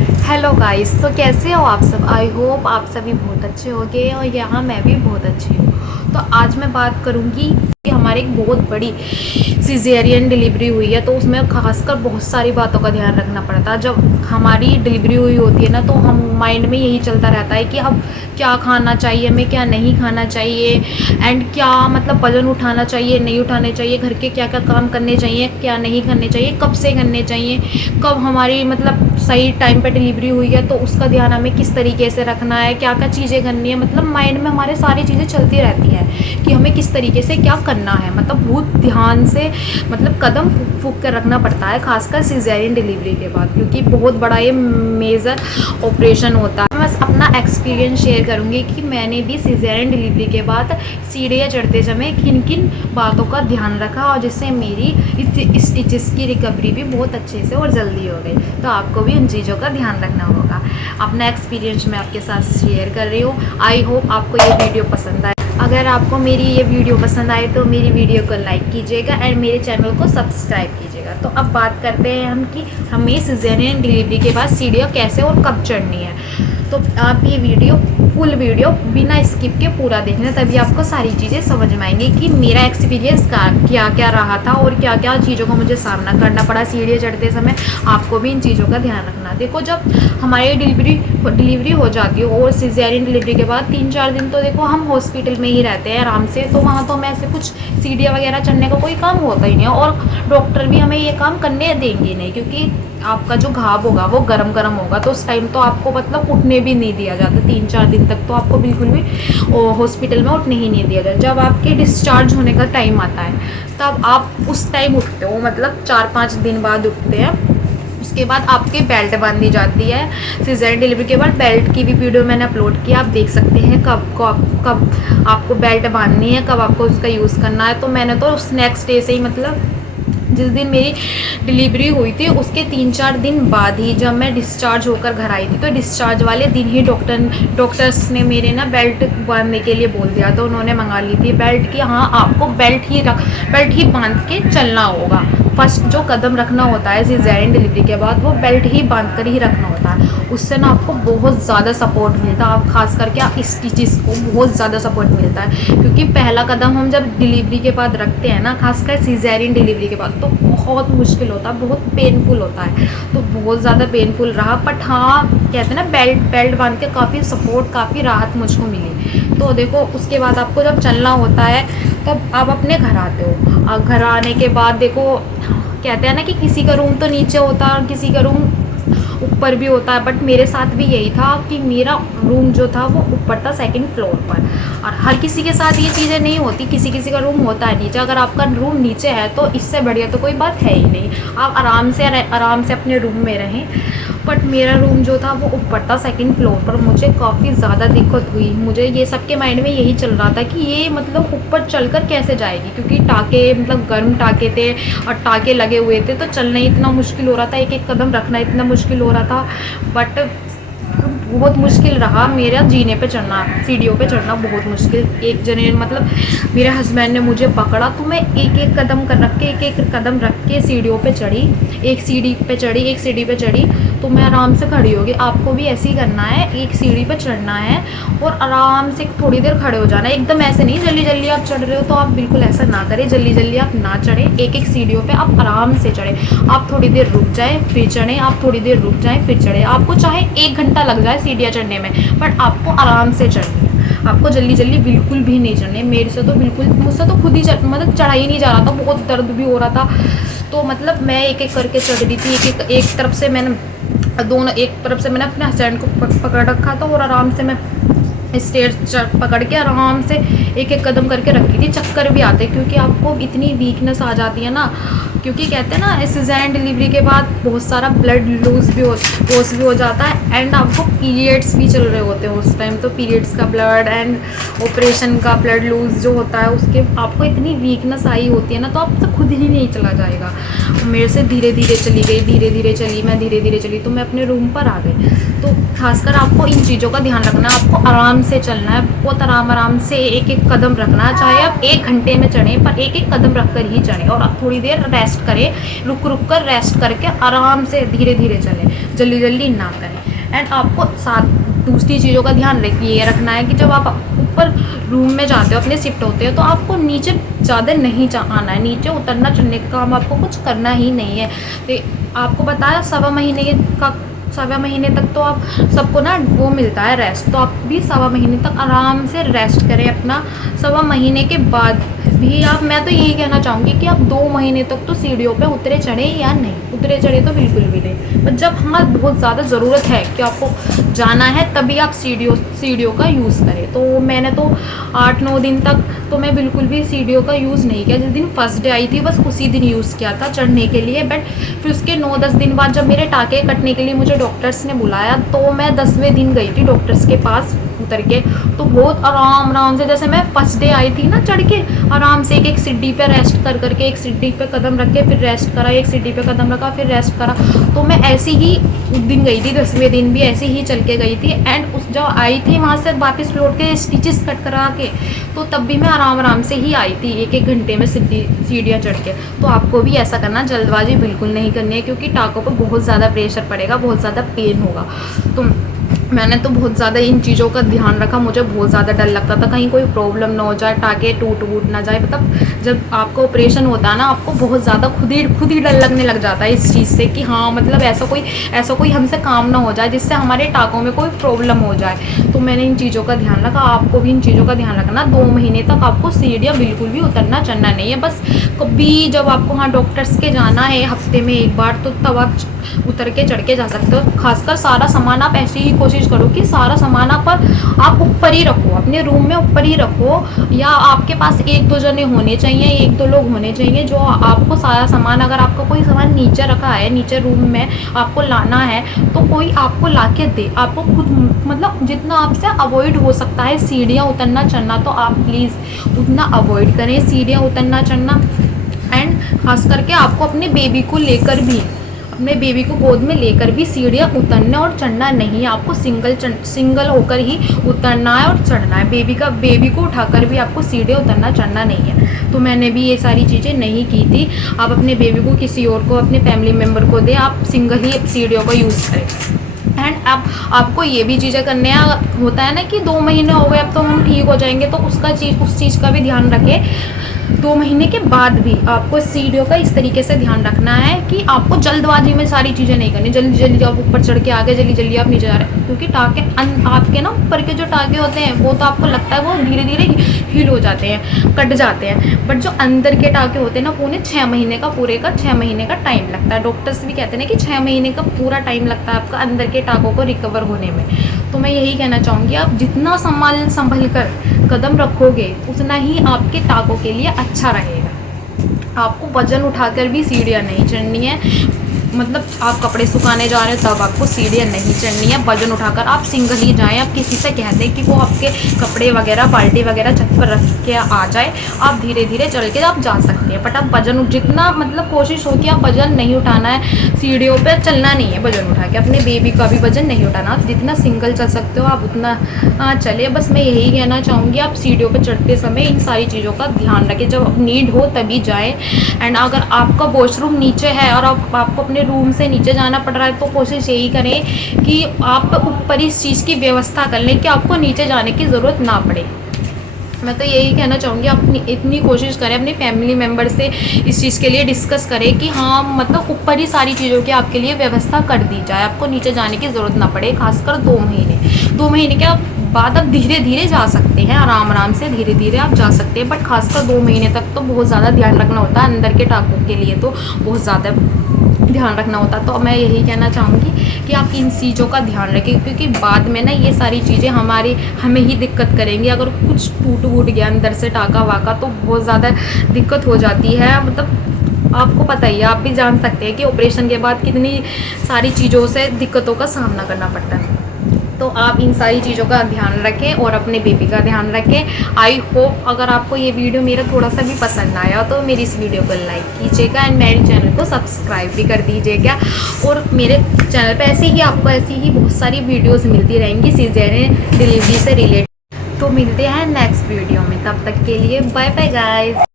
Hello guys, तो कैसे हो आप सब। आई होप आप सभी बहुत अच्छे होंगे और यहाँ मैं भी बहुत अच्छी हूँ। तो आज मैं बात करूँगी कि हमारी एक बहुत बड़ी सिजेरियन डिलीवरी हुई है, तो उसमें खासकर बहुत सारी बातों का ध्यान रखना पड़ता है। जब हमारी डिलीवरी हुई होती है ना, तो हम माइंड में यही चलता रहता है कि अब क्या खाना चाहिए हमें, क्या नहीं खाना चाहिए, एंड क्या मतलब वज़न उठाना चाहिए, नहीं उठाने चाहिए, घर के क्या क्या काम करने चाहिए, क्या नहीं करने चाहिए, कब से करने चाहिए, कब हमारी मतलब सही टाइम पे डिलीवरी हुई है तो उसका ध्यान हमें किस तरीके से रखना है, क्या क्या चीज़ें करनी है। मतलब माइंड में हमारे सारी चीज़ें चलती रहती हैं कि हमें किस तरीके से क्या करना है। मतलब बहुत ध्यान से मतलब कदम फूक फूक कर रखना पड़ता है, खासकर सिजेरियन डिलीवरी के बाद, क्योंकि बहुत बड़ा ये मेजर ऑपरेशन होता है। मैं बस अपना एक्सपीरियंस शेयर करूँगी कि मैंने भी सिजेरियन डिलीवरी के बाद सीढ़ियाँ चढ़ते समय किन किन बातों का ध्यान रखा और जिससे मेरी स्टिचेस की रिकवरी भी बहुत अच्छे से और जल्दी हो गई। तो आपको भी उन चीज़ों का ध्यान रखना होगा। अपना एक्सपीरियंस मैं आपके साथ शेयर कर रही हूँ। आई होप आपको ये वीडियो पसंद आए। अगर आपको मेरी ये वीडियो पसंद आए तो मेरी वीडियो को लाइक कीजिएगा एंड मेरे चैनल को सब्सक्राइब कीजिएगा। तो अब बात करते हैं हम कि हमें सिजेरियन डिलीवरी के बाद सीढ़ियाँ कैसे और कब चढ़नी है। तो आप ये वीडियो फुल वीडियो बिना स्किप के पूरा देखना, तभी आपको सारी चीज़ें समझ में आएंगी कि मेरा एक्सपीरियंस क्या क्या रहा था और क्या क्या चीज़ों का मुझे सामना करना पड़ा सीढ़ियाँ चढ़ते समय। आपको भी इन चीज़ों का ध्यान रखना। देखो, जब हमारी डिलीवरी हो जाती है और सिजेरियन डिलीवरी के बाद 3-4 दिन तो देखो हम हॉस्पिटल में ही रहते हैं आराम से, तो वहाँ तो हमें ऐसे कुछ सीढ़ियाँ वगैरह चढ़ने का कोई काम होता ही नहीं है और डॉक्टर भी हमें ये काम करने देंगे नहीं, क्योंकि आपका जो घाव होगा वो गरम गरम होगा, तो उस टाइम तो आपको मतलब उठने भी नहीं दिया जाता। 3-4 दिन तक तो आपको बिल्कुल भी हॉस्पिटल में उठने ही नहीं दिया जाता। जब आपके डिस्चार्ज होने का टाइम आता है तब आप उस टाइम उठते हो, मतलब 4-5 दिन बाद उठते हैं। उसके बाद आपकी बेल्ट बांधी जाती है। सिजेरियन डिलीवरी के बाद बेल्ट की भी वीडियो मैंने अपलोड किया, आप देख सकते हैं कब आपको बेल्ट बांधनी है, कब आपको उसका यूज़ करना है। तो मैंने तो उस नेक्स्ट डे से ही, मतलब जिस दिन मेरी डिलीवरी हुई थी उसके 3-4 दिन बाद ही, जब मैं डिस्चार्ज होकर घर आई थी, तो डिस्चार्ज वाले दिन ही डॉक्टर्स ने मेरे ना बेल्ट बांधने के लिए बोल दिया। तो उन्होंने मंगा ली थी बेल्ट कि हाँ आपको बेल्ट ही बांध के चलना होगा। फर्स्ट जो कदम रखना होता है सिजेरियन डिलीवरी के बाद वो बेल्ट ही बांध कर ही रखना होता है। उससे ना आपको बहुत ज़्यादा सपोर्ट मिलता है। आप खास करके आप स्टिचेस को बहुत ज़्यादा सपोर्ट मिलता है, क्योंकि पहला कदम हम जब डिलीवरी के बाद रखते हैं ना, खासकर सिजेरियन डिलीवरी के बाद, तो बहुत मुश्किल होता है, बहुत पेनफुल होता है। तो बहुत ज़्यादा पेनफुल रहा, बट हाँ कहते हैं ना बेल्ट बांध के काफ़ी सपोर्ट, काफ़ी राहत मुझको मिली। तो देखो, उसके बाद आपको जब चलना होता है तब आप अपने घर आते हो। और घर आने के बाद देखो, कहते हैं ना कि किसी का रूम तो नीचे होता है और किसी का रूम ऊपर भी होता है, बट मेरे साथ भी यही था कि मेरा रूम जो था वो ऊपर था, 2nd फ्लोर पर। और हर किसी के साथ ये चीज़ें नहीं होती, किसी किसी का रूम होता है नीचे। अगर आपका रूम नीचे है तो इससे बढ़िया तो कोई बात है ही नहीं, आप आराम से अपने रूम में रहें। बट मेरा रूम जो था वो ऊपर था, 2nd फ्लोर पर। मुझे काफ़ी ज़्यादा दिक्कत हुई। मुझे ये सबके माइंड में यही चल रहा था कि ये मतलब ऊपर चलकर कैसे जाएगी, क्योंकि टाँके मतलब गर्म टाँके थे और टाँके लगे हुए थे, तो चलना ही इतना मुश्किल हो रहा था, एक एक कदम रखना इतना मुश्किल हो रहा था। बट बहुत मुश्किल रहा मेरा जीने पे चढ़ना, सीढ़ियों पे चढ़ना बहुत मुश्किल। एक जने मतलब मेरे हस्बैंड ने मुझे पकड़ा, तो मैं एक एक कदम रख के सीढ़ियों पे चढ़ी। एक सीढ़ी पे चढ़ी, एक सीढ़ी पे चढ़ी, तो मैं आराम से खड़ी हो गई। आपको भी ऐसे ही करना है, एक सीढ़ी पे चढ़ना है और आराम से थोड़ी देर खड़े हो जाना है। एकदम ऐसे नहीं जल्दी जल्दी आप चढ़ रहे हो, तो आप बिल्कुल ऐसा ना करें, जल्दी जल्दी आप ना चढ़ें। एक एक सीढ़ियों पे आप आराम से चढ़ें। आप थोड़ी देर रुक जाएं फिर चढ़ें, आप थोड़ी देर रुक जाएं फिर चढ़ें। आपको चाहे 1 घंटा लग जाए सीढ़ियाँ चढ़ने में, बट आपको आराम से चढ़नी है। आपको जल्दी जल्दी बिल्कुल भी नहीं चढ़नी। मेरे से तो बिल्कुल, मुझसे तो खुद ही मतलब चढ़ा ही नहीं जा रहा था, बहुत दर्द भी हो रहा था। तो मतलब मैं एक एक करके चढ़ रही थी। एक तरफ से मैंने अपने हस्बैंड को पकड़ रखा था और आराम से मैं स्टेयर पकड़ के आराम से एक एक कदम करके रखी थी। चक्कर भी आते, क्योंकि आपको इतनी वीकनेस आ जाती है ना, क्योंकि कहते हैं ना सिजेरियन डिलीवरी के बाद बहुत सारा ब्लड लॉस भी हो जाता है, एंड आपको पीरियड्स भी चल रहे होते हैं उस टाइम। तो पीरियड्स का ब्लड एंड ऑपरेशन का ब्लड लूज जो होता है, उसके आपको इतनी वीकनेस आई होती है ना, तो आपसे खुद ही नहीं चला जाएगा। मेरे से धीरे धीरे चली गई, धीरे धीरे चली, तो मैं अपने रूम पर आ गई। तो खासकर आपको इन चीज़ों का ध्यान रखना है। आपको आराम से चलना है, बहुत आराम से एक एक कदम रखना है। चाहे आप 1 घंटे में चढ़ें, पर एक एक कदम रख कर ही चढ़ें और आप थोड़ी देर रेस्ट करें, रुक कर रेस्ट करके आराम से धीरे धीरे चलें। जल्दी जल्दी ना करें। एंड आपको साथ दूसरी चीज़ों का ध्यान ये रखना है कि जब आप ऊपर रूम में जाते हो, अपने शिफ्ट होते हो, तो आपको नीचे ज़्यादा नहीं आना है, नीचे उतरना चढ़ने का काम आपको कुछ करना ही नहीं है। तो आपको बताया 1.25 महीने तक तो आप सबको ना वो मिलता है रेस्ट, तो आप भी 1.25 महीने तक आराम से रेस्ट करें अपना। 1.25 महीने के बाद भी आप, मैं तो यही कहना चाहूँगी कि आप 2 महीने तक तो सीढ़ियों पे उतरे चढ़े या नहीं, उतरे चढ़े तो बिल्कुल भी नहीं। पर जब हाँ बहुत ज़्यादा ज़रूरत है कि आपको जाना है, तभी आप सीढ़ियों का यूज़ करें। तो मैंने तो 8-9 दिन तक तो मैं बिल्कुल भी सीढ़ियों का यूज़ नहीं किया। जिस दिन फर्स्ट डे आई थी बस उसी दिन यूज़ किया था चढ़ने के लिए। बट फिर उसके 9-10 दिन बाद जब मेरे टाँके कटने के लिए मुझे डॉक्टर्स ने बुलाया, तो मैं 10वें दिन गई थी डॉक्टर्स के पास उतर के। तो बहुत आराम से, जैसे मैं फर्स्ट डे आई थी ना चढ़ के, आराम से एक सीढ़ी पे रेस्ट करके, एक सीढ़ी पे कदम रख के फिर रेस्ट करा, एक सीढ़ी पे कदम रखा फिर रेस्ट करा। तो मैं ऐसे ही उस दिन गई थी, 10वें दिन भी ऐसे ही चल के गई थी। एंड उस जब आई थी वहाँ से वापस लौट के स्टिचेस कट करा के, तो तब भी मैं आराम से ही आई थी, 1-1 घंटे में सीढ़ियाँ चढ़ के। तो आपको भी ऐसा करना, जल्दबाजी बिल्कुल नहीं करनी है, क्योंकि टाँकों पर बहुत ज़्यादा प्रेशर पड़ेगा, बहुत ज़्यादा पेन होगा। तो मैंने तो बहुत ज़्यादा इन चीज़ों का ध्यान रखा। मुझे बहुत ज़्यादा डर लगता था कहीं कोई प्रॉब्लम ना हो जाए, टाँके टूट ना जाए। मतलब जब आपका ऑपरेशन होता है ना, आपको बहुत ज़्यादा खुद ही डर लगने लग जाता है इस चीज़ से कि हाँ मतलब ऐसा कोई हमसे काम ना हो जाए जिससे हमारे टाँकों में कोई प्रॉब्लम हो जाए। तो मैंने इन चीज़ों का ध्यान रखा। आपको भी इन चीज़ों का ध्यान रखना। 2 महीने तक आपको सीढ़ियाँ बिल्कुल भी उतरना चढ़ना नहीं है। बस कभी जब आपको हाँ डॉक्टर्स के जाना है हफ्ते में 1 बार, तो तब आप उतर के चढ़ के जा सकते हो। खासकर सारा सामान आप ऐसे ही कोशिश करो कि सारा सामान आप ऊपर ही रखो, अपने रूम में ऊपर ही रखो, या आपके पास 1-2 जने होने चाहिए, 1-2 लोग होने चाहिए जो आपको सारा सामान, अगर आपका कोई सामान नीचे रखा है, नीचे रूम में आपको लाना है, तो कोई आपको ला के दे। आपको खुद मतलब जितना आपसे अवॉइड हो सकता है सीढ़ियाँ उतरना चढ़ना, तो आप प्लीज़ उतना अवॉइड करें सीढ़ियाँ उतरना चढ़ना। एंड खास करके आपको अपने बेबी को लेकर भी, अपने बेबी को गोद में लेकर भी सीढ़ियाँ उतरना और चढ़ना नहीं है। आपको सिंगल होकर ही उतरना है और चढ़ना है। बेबी को उठाकर भी आपको सीढ़ियाँ उतरना चढ़ना नहीं है। तो मैंने भी ये सारी चीज़ें नहीं की थी। आप अपने बेबी को किसी और को, अपने फैमिली मेम्बर को दें, आप सिंगल ही सीढ़ियों का यूज़ करें। एंड अब आपको ये भी चीज़ें करने होता है ना कि 2 महीने हो गए अब तो हम ठीक हो जाएंगे, तो उस चीज़ का भी ध्यान रखें। 2 महीने के बाद भी आपको सीढ़ियों का इस तरीके से ध्यान रखना है कि आपको जल्दबाजी में सारी चीज़ें नहीं करनी। जल्दी आप ऊपर चढ़ के आ गए, जल्दी आप नीचे जा रहे हैं, क्योंकि टाँके आपके ना ऊपर के जो टाँके होते हैं वो तो आपको लगता है वो धीरे धीरे हील हो जाते हैं, कट जाते हैं। बट जो अंदर के टाँके होते हैं ना, उन्हें 6 महीने का 6 महीने का टाइम लगता है। डॉक्टर्स भी कहते हैं ना कि 6 महीने का पूरा टाइम लगता है आपका अंदर के टाँकों को रिकवर होने में। तो मैं यही कहना चाहूँगी, आप जितना संभल कर कदम रखोगे उतना ही आपके टाँकों के लिए अच्छा रहेगा। आपको वजन उठाकर भी सीढ़ियाँ नहीं चढ़नी है। मतलब आप कपड़े सुखाने जा रहे हो तब आपको सीढ़ियाँ नहीं चढ़नी है। वजन उठाकर आप सिंगल ही जाएं। आप किसी से कह दें कि वो आपके कपड़े वगैरह, बाल्टी वगैरह छत पर रख के आ जाए, आप धीरे धीरे चल के आप जा सकते हैं। बट आप वजन जितना मतलब कोशिश हो कि आप वजन नहीं उठाना है, सीढ़ियों पर चलना नहीं है वजन उठा के। अपने बेबी का भी वजन नहीं उठाना। आप जितना सिंगल चल सकते हो आप उतना चलिए। बस मैं यही कहना चाहूँगी, आप सीढ़ियों पर चढ़ते समय इन सारी चीज़ों का ध्यान रखें। जब नीड हो तभी जाएँ। एंड अगर आपका वॉशरूम नीचे है और आपको अपने रूम से नीचे जाना पड़ रहा है, तो कोशिश यही करें कि आप ऊपर इस चीज़ की व्यवस्था कर लें कि आपको नीचे जाने की ज़रूरत ना पड़े। मैं तो यही कहना चाहूँगी, आप इतनी कोशिश करें, अपनी फैमिली मेम्बर से इस चीज़ के लिए डिस्कस करें कि हाँ मतलब ऊपर ही सारी चीज़ों की आपके लिए व्यवस्था कर दी जाए, आपको नीचे जाने की ज़रूरत ना पड़े। खासकर 2 महीने के बाद आप धीरे धीरे जा सकते हैं, आराम से धीरे धीरे आप जा सकते हैं। बट खासकर 2 महीने तक तो बहुत ज़्यादा ध्यान रखना होता है। अंदर के टाँकों के लिए तो बहुत ज़्यादा ध्यान रखना होता। तो मैं यही कहना चाहूँगी कि आप इन चीज़ों का ध्यान रखें, क्योंकि बाद में ना ये सारी चीज़ें हमें ही दिक्कत करेंगी। अगर कुछ टूट गया अंदर से टाँका वाका तो बहुत ज़्यादा दिक्कत हो जाती है। मतलब आपको पता ही है, आप भी जान सकते हैं कि ऑपरेशन के बाद कितनी सारी चीज़ों से दिक्कतों का सामना करना पड़ता है। तो आप इन सारी चीज़ों का ध्यान रखें और अपने बेबी का ध्यान रखें। आई होप अगर आपको ये वीडियो मेरा थोड़ा सा भी पसंद आया तो मेरी इस वीडियो को लाइक कीजिएगा एंड मेरे चैनल को सब्सक्राइब भी कर दीजिएगा। और मेरे चैनल पे आपको ऐसी ही बहुत सारी वीडियोस मिलती रहेंगी सीज़ेरियन डिलीवरी से रिलेटेड। तो मिलते हैं नेक्स्ट वीडियो में, तब तक के लिए बाय बाय गाइस।